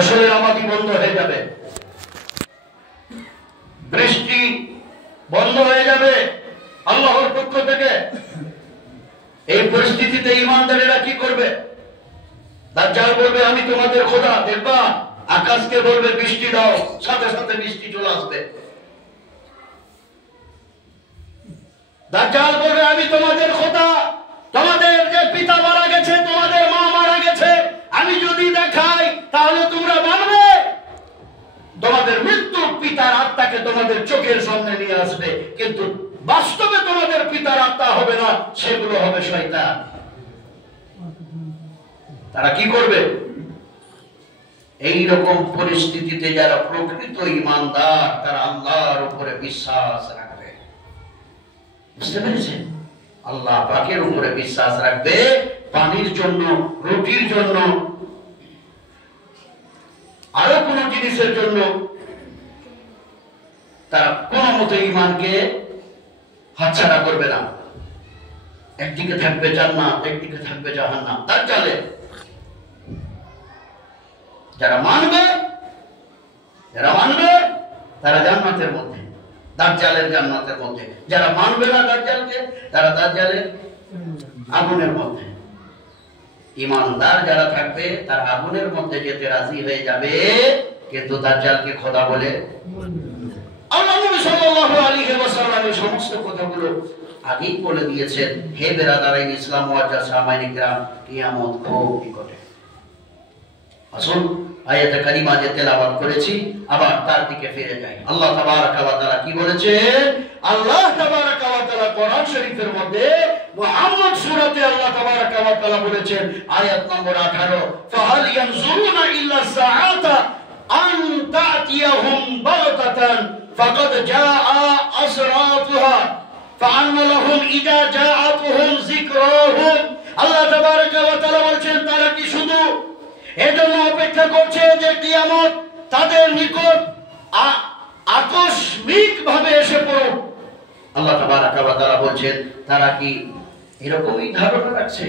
ফসলের আমাদি বন্ধ হয়ে যাবে, বৃষ্টি বন্ধ হয়ে যাবে আল্লাহর পক্ষ থেকে। এই পরিস্থিতিতে ঈমানদারেরা কি করবে? দাজ্জাল বলবে আমি তোমাদের খোদা। দেখবা আকাশকে বলবে বৃষ্টি দাও, সাথে সাথে বৃষ্টি চলে আসবে। দাজ্জাল বলবে আমি তোমাদের খোদা, তোমাদের যে পিতা মারা গেছে, তোমাদের মা মারা গেছে, আমি যদি দেখাই তাহলে তোমরা মানবে? তোমাদের মৃত্যু পিতার আত্মাকে তোমাদের চোখের সামনে নিয়ে আসবে, কিন্তু বাস্তবে তোমাদের পিতার আত্মা হবে না, সেগুলো হবে শয়তান। তারা কি করবে? এই রকম পরিস্থিতিতে যারা প্রকৃত ঈমানদার তারা আল্লাহর উপরে বিশ্বাস রাখবে। বুঝতে পেরেছেন? আল্লাহ পাকের উপরে বিশ্বাস রাখবে। পানির জন্য, রুটির জন্য, আরো কোন জিনিসের জন্য তারা কোন মতে ঈমানকে হাতছাড়া করবে না। একদিকে থাকবে জান্নাত, একদিকে থাকবে জাহান্নাম। তার চলে যারা মানবে তারা জান্নাতের মধ্যে, দাজ্জালের জান্নাতের মধ্যে। যারা মানবে না দাজ্জালকে, তারা দাজ্জালের আগুনের মধ্যে। ঈমানদার যারা থাকবে তারা আগুনের মধ্যে যেতে রাজি হয়ে যাবে, কিন্তু দাজ্জালকে খোদা বলে। আল্লাহ নবী সাল্লাল্লাহু আলাইহি ওয়াসাল্লাম এই সমস্ত কথাগুলো আগেই বলে দিয়েছেন। হে বেরাদারাইন ইসলাম মুআজ্জাজ সামাইন ইকরাম, কিয়ামত খুব নিকটে। আসুন আয়াতে কারিমা যে তেলাওয়াত করেছি আবার তার দিকে ফিরে যাই। আল্লাহ তাবারাকা ওয়া তাআলা কি বলেছেন? আল্লাহ তাবারাকা ওয়া তাআলা কোরআন শরীফের মধ্যে মুহাম্মদ সূরাতে আল্লাহ তাবারাকা ওয়া তাআলা বলেছেন আয়াত নম্বর 18, ফাহাল ইয়ানজুরুনা ইল্লা সাআতা আন তা'তিয়াহুম বাগতাতান ফাকাদ জাআ আসরাতুহা ফাআন্না লাহুম ইযা জাআতুহুম যিকরাহুম। আল্লাহ তাবারাকা ওয়া তাআলা বলেছেন তারা কি শুধু এজন্য অপেক্ষা করছে যে কিয়ামত তাদের নিকট আকস্মিক ভাবে এসে পড়ুক? আল্লাহ তাবারাকা ওয়া তাআলা বলেছেন তারা কি এরকমই ধারণা রাখছে?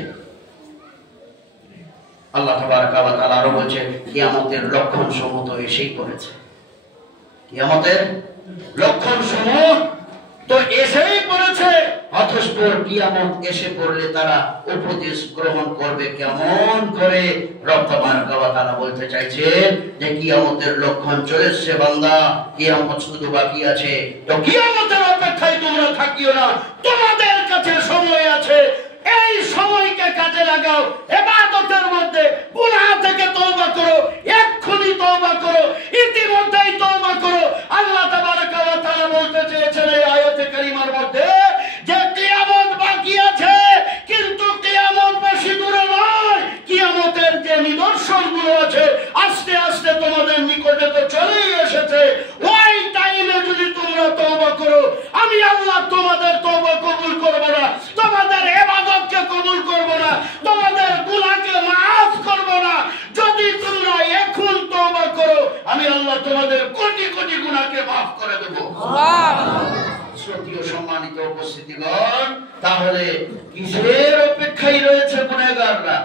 আল্লাহ তাবারাকা ওয়া তাআলা আরো বলেছেন কিয়ামতের লক্ষণ সমূহ তো এসেই পড়েছে। কিয়ামতের লক্ষণ সমূহ তো এসেই পড়েছে, অথচ কিয়ামত এসে পড়লে তারা উপদেশ গ্রহণ করবে কেমন করে? রব তাবারাকা ওয়া তাআলা বলতে চাইছেন যে কিয়ামতের লক্ষণ চলে এসেছে বান্দা, কিয়ামত শুধু বাকি আছে। তো কিয়ামতের অপেক্ষায় তোমরা থাকিও না, তোমাদের কাছে সময় আছে। এই সময়কে কাজে লাগাও, ইবাদতের মধ্যে গুনাহ থেকে তওবা করো, এক্ষুনি তওবা করো, ইতিমধ্যেই তওবা করো। আল্লাহ তাবারাকা ওয়া তাআলা বলতে চেয়েছেন এই আয়াতে কারিমার মধ্যে যে কিয়ামত বাকি আছে, কিন্তু কিয়ামত বেশি দূরে নয়। কিয়ামতের যে নিদর্শনগুলো আছে আস্তে আস্তে তোমাদের নিকটে তো চলেই এসেছে। ওই টাইমে যদি তোমরা তওবা করো, আমি আল্লাহ তোমাদের তওবা কবুল করব না, তোমাদের ইবাদতকে কবুল করব না, তোমাদের গুনাহকে maaf করব না। যদি তোমরা এখন তওবা করো, আমি আল্লাহ তোমাদের কোটি কোটি গুনাহকে maaf করে দেব। সুবহানাল্লাহ। শ্রদ্ধেয় সম্মানিত উপস্থিতিগণ, তাহলে কিসের অপেক্ষায় রয়েছে গুনাহগাররা?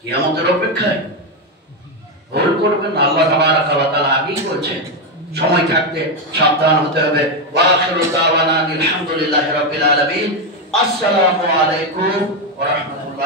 কিয়ামতের অপেক্ষায়। ভুল করবেন না, আল্লাহ তাবারাকা ওয়া তাআলা আগেই বলছেন সময় থাকতে সাবধান হতে হবে। ওয়া আখিরু দাওয়ানা আলহামদুলিল্লাহি রাব্বিল আলামিন। আসসালামু আলাইকুম ওয়া রাহমাতুল্লাহ।